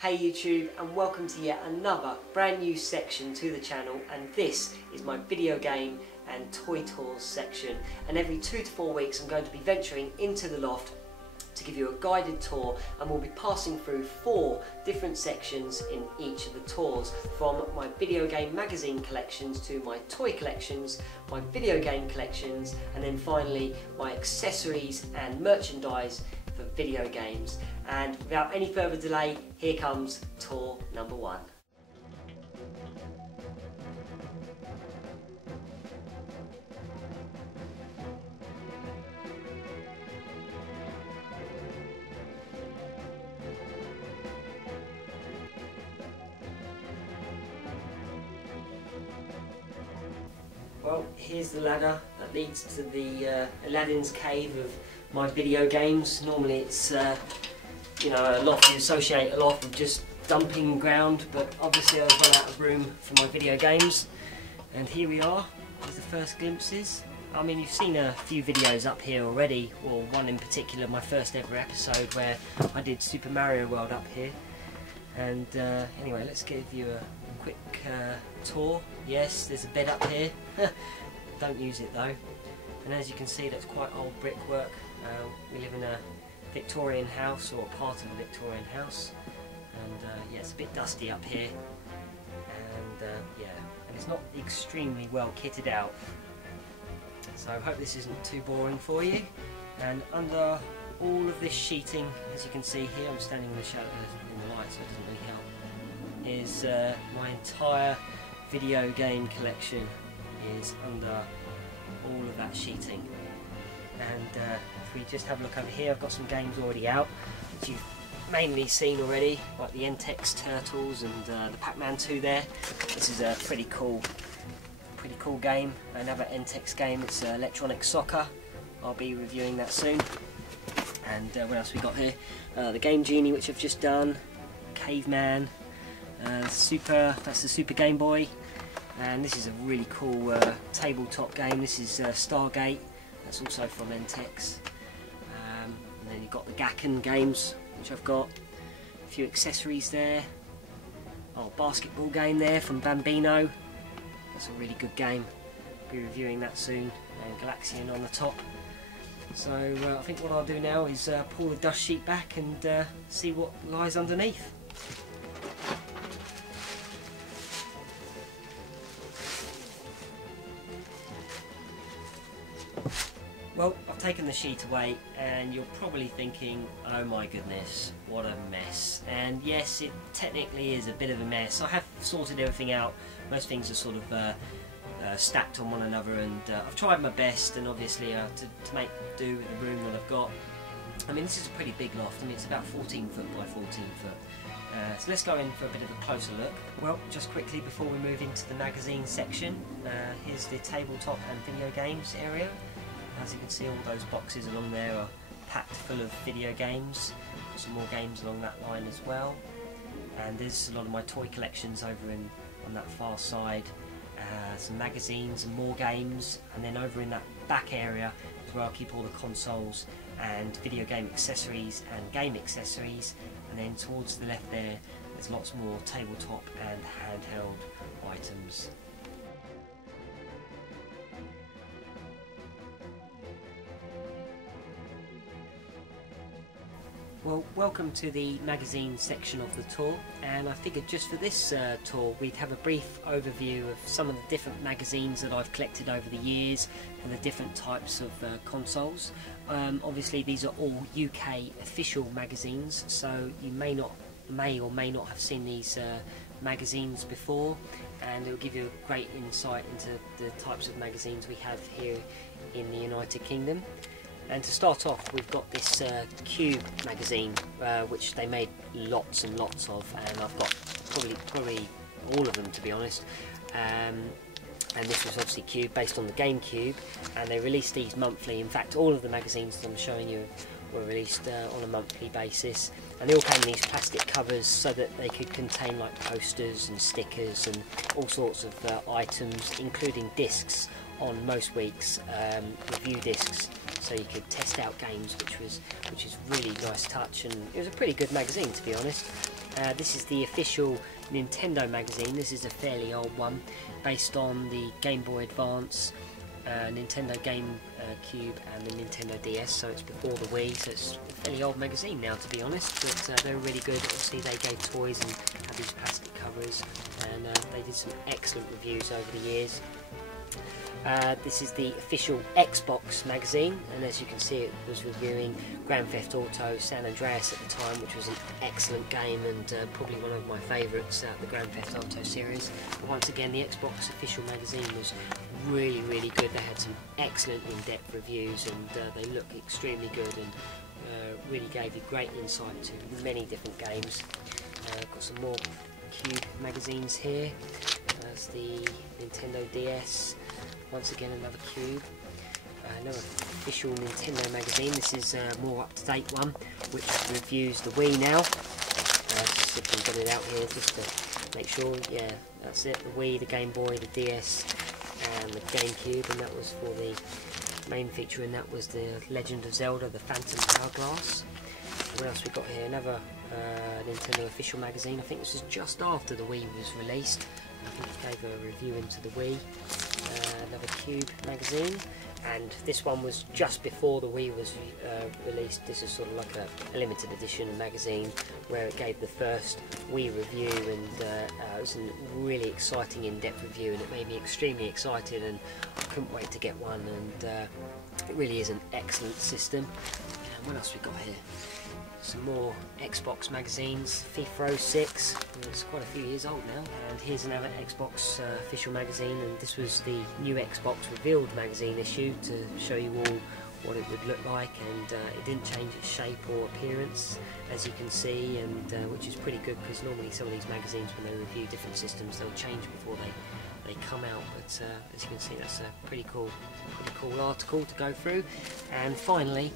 Hey YouTube, and welcome to yet another brand new section to the channel, and this is my video game and toy tours section. And every 2 to 4 weeks I'm going to be venturing into the loft to give you a guided tour, and we'll be passing through 4 different sections in each of the tours, from my video game magazine collections to my toy collections, my video game collections, and then finally my accessories and merchandise for video games. And without any further delay, here comes tour number 1. Well, here's the ladder that leads to the Aladdin's Cave of my video games. Normally it's you know, a loft, you associate a loft with just dumping ground, but obviously I've run out of room for my video games. And here we are, there's the first glimpses. I mean, you've seen a few videos up here already, or one in particular, my first ever episode where I did Super Mario World up here. And anyway, let's give you a quick tour. Yes, there's a bed up here. Don't use it though. And as you can see, that's quite old brickwork. We live in a Victorian house, or part of a Victorian house, and yeah, it's a bit dusty up here, and yeah, and it's not extremely well kitted out, so I hope this isn't too boring for you. And under all of this sheeting, as you can see here, I'm standing in the shadow in the light, so it doesn't really help, is my entire video game collection is under all of that sheeting. And if we just have a look over here, I've got some games already out, which you've mainly seen already, like the NTEX Turtles and the Pac-Man 2 there. This is a pretty cool game, another NTEX game. It's Electronic Soccer. I'll be reviewing that soon. And what else we got here? The Game Genie, which I've just done. Caveman. That's the Super Game Boy. And this is a really cool tabletop game. This is Stargate. That's also from NTEX. And then you've got the Gakken games, which I've got. A few accessories there. Oh, basketball game there from Bambino. That's a really good game. I'll be reviewing that soon. And Galaxian on the top. So I think what I'll do now is pull the dust sheet back and see what lies underneath. Well, I've taken the sheet away, and you're probably thinking, oh my goodness, what a mess. And yes, it technically is a bit of a mess. I have sorted everything out. Most things are sort of stacked on one another, and I've tried my best, and obviously to make do with the room that I've got. I mean, this is a pretty big loft. I mean, it's about 14 foot by 14 foot. So let's go in for a bit of a closer look. Well, just quickly before we move into the magazine section, here's the tabletop and video games area. As you can see, all those boxes along there are packed full of video games. Some more games along that line as well. And there's a lot of my toy collections over on that far side. Some magazines and more games. And then over in that back area is where I'll keep all the consoles and video game accessories and game accessories. And then towards the left there, there's lots more tabletop and handheld items. Well, welcome to the magazine section of the tour, and I figured just for this tour we'd have a brief overview of some of the different magazines that I've collected over the years for the different types of consoles. Obviously these are all UK official magazines, so you may or may not have seen these magazines before, and it will give you a great insight into the types of magazines we have here in the United Kingdom. And to start off, we've got this Cube magazine, which they made lots and lots of, and I've got probably all of them, to be honest. And this was obviously Cube, based on the GameCube, and they released these monthly. In fact, all of the magazines that I'm showing you were released on a monthly basis, and they all came in these plastic covers so that they could contain like posters and stickers and all sorts of items, including discs on most weeks, review discs, so you could test out games, which is really nice touch, and it was a pretty good magazine, to be honest. This is the official Nintendo magazine. This is a fairly old one, based on the Game Boy Advance, Nintendo GameCube and the Nintendo DS, so it's before the Wii, so it's a fairly old magazine now, to be honest, but they're really good. Obviously they gave toys and had these plastic covers, and they did some excellent reviews over the years. This is the official Xbox magazine, and as you can see it was reviewing Grand Theft Auto San Andreas at the time, which was an excellent game and probably one of my favourites out of the Grand Theft Auto series. But once again, the Xbox official magazine was really good. They had some excellent in-depth reviews, and they look extremely good and really gave you great insight to many different games. Got some more Cube magazines here. That's the Nintendo DS. Once again, another Cube. Another official Nintendo magazine. This is a more up-to-date one, which reviews the Wii now. Just see if we can get it out here just to make sure. Yeah, that's it. The Wii, the Game Boy, the DS, and the GameCube, and that was for the main feature, and that was the Legend of Zelda, the Phantom Hourglass. What else we got here? Another Nintendo official magazine. I think this was just after the Wii was released. I think it gave a review into the Wii. Another Cube magazine, and this one was just before the Wii was released. This is sort of like a limited edition magazine where it gave the first Wii review, and it was a really exciting in-depth review, and it made me extremely excited, and I couldn't wait to get one, and it really is an excellent system. And what else we got here? Some more Xbox magazines. FIFA 06, it's quite a few years old now. And here's another Xbox official magazine, and this was the new Xbox Revealed magazine issue to show you all what it would look like, and it didn't change its shape or appearance, as you can see, and which is pretty good, because normally some of these magazines, when they review different systems, they'll change before they come out, but as you can see, that's a pretty cool article to go through. And finally,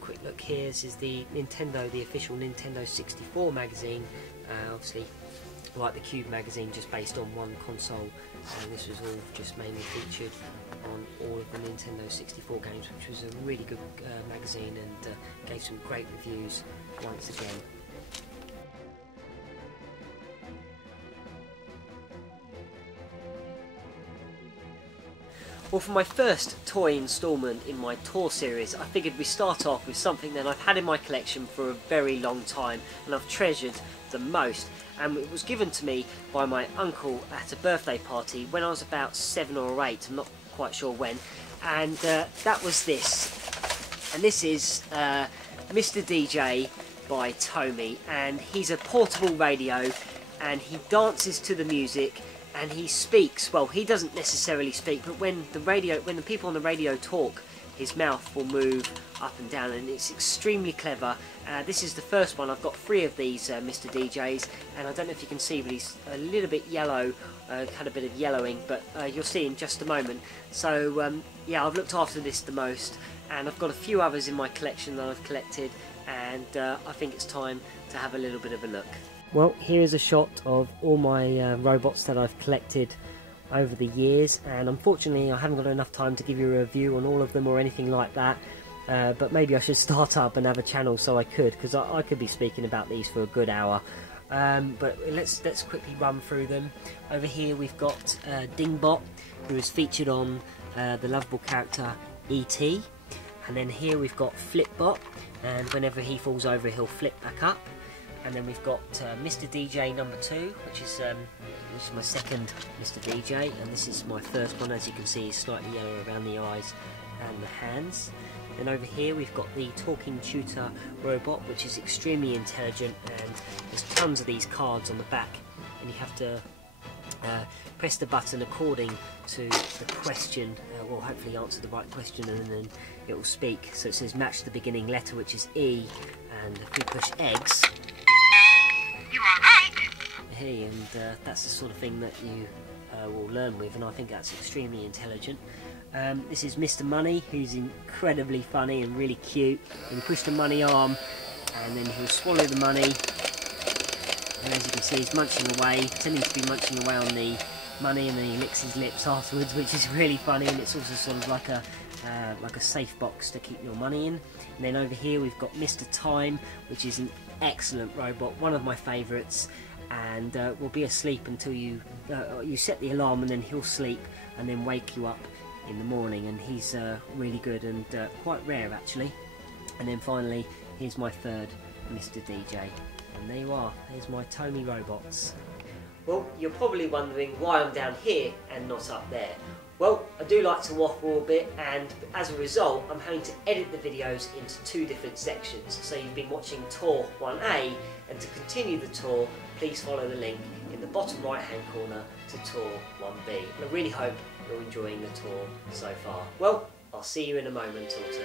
quick look here, this is the Nintendo, the official Nintendo 64 magazine, obviously like the Cube magazine, just based on one console, and this was all just mainly featured on all of the Nintendo 64 games, which was a really good magazine, and gave some great reviews once again. Well, for my first toy instalment in my tour series, I figured we start off with something that I've had in my collection for a very long time and I've treasured the most, and it was given to me by my uncle at a birthday party when I was about 7 or 8, I'm not quite sure when, and that was this. And this is Mr. DJ by Tomy, and he's a portable radio, and he dances to the music. And he speaks, well, he doesn't necessarily speak, but when the people on the radio talk, his mouth will move up and down, and it's extremely clever. This is the first one. I've got 3 of these Mr. DJs, and I don't know if you can see, but he's a little bit yellow, had a bit of yellowing, but you'll see in just a moment. So yeah, I've looked after this the most, and I've got a few others in my collection that I've collected, and I think it's time to have a little bit of a look. Well, here is a shot of all my robots that I've collected over the years, and unfortunately I haven't got enough time to give you a review on all of them or anything like that, but maybe I should start up and have a channel so I could, because I could be speaking about these for a good hour. But let's quickly run through them. Over here we've got Dingbot, who is featured on the lovable character E.T. And then here we've got Flipbot, and whenever he falls over he'll flip back up. And then we've got Mr. DJ number 2, which is my second Mr. DJ, and this is my first one. As you can see, he's slightly yellow around the eyes and the hands. Then over here we've got the Talking Tutor robot, which is extremely intelligent, and there's tons of these cards on the back, and you have to press the button according to the question, well, hopefully answer the right question, and then it will speak. So it says match the beginning letter, which is E, and if we push eggs, you are right. Hey, and that's the sort of thing that you will learn with, and I think that's extremely intelligent. This is Mr. Money, who's incredibly funny and really cute. And push the money arm, and then he'll swallow the money. And as you can see, he's munching away, pretending to be munching away on the money, and then he licks his lips afterwards, which is really funny. And it's also sort of like a like a safe box to keep your money in. And then over here we've got Mr. Time, which is an excellent robot, one of my favourites, and will be asleep until you set the alarm, and then he'll sleep and then wake you up in the morning, and he's really good and quite rare actually. And then finally, here's my third Mr. DJ, and there you are, there's my Tomy Robots. Well, you're probably wondering why I'm down here and not up there. Well, I do like to waffle a bit, and as a result I'm having to edit the videos into two different sections. So you've been watching Tour 1A, and to continue the tour, please follow the link in the bottom right hand corner to Tour 1B. And I really hope you're enjoying the tour so far. Well, I'll see you in a moment or two.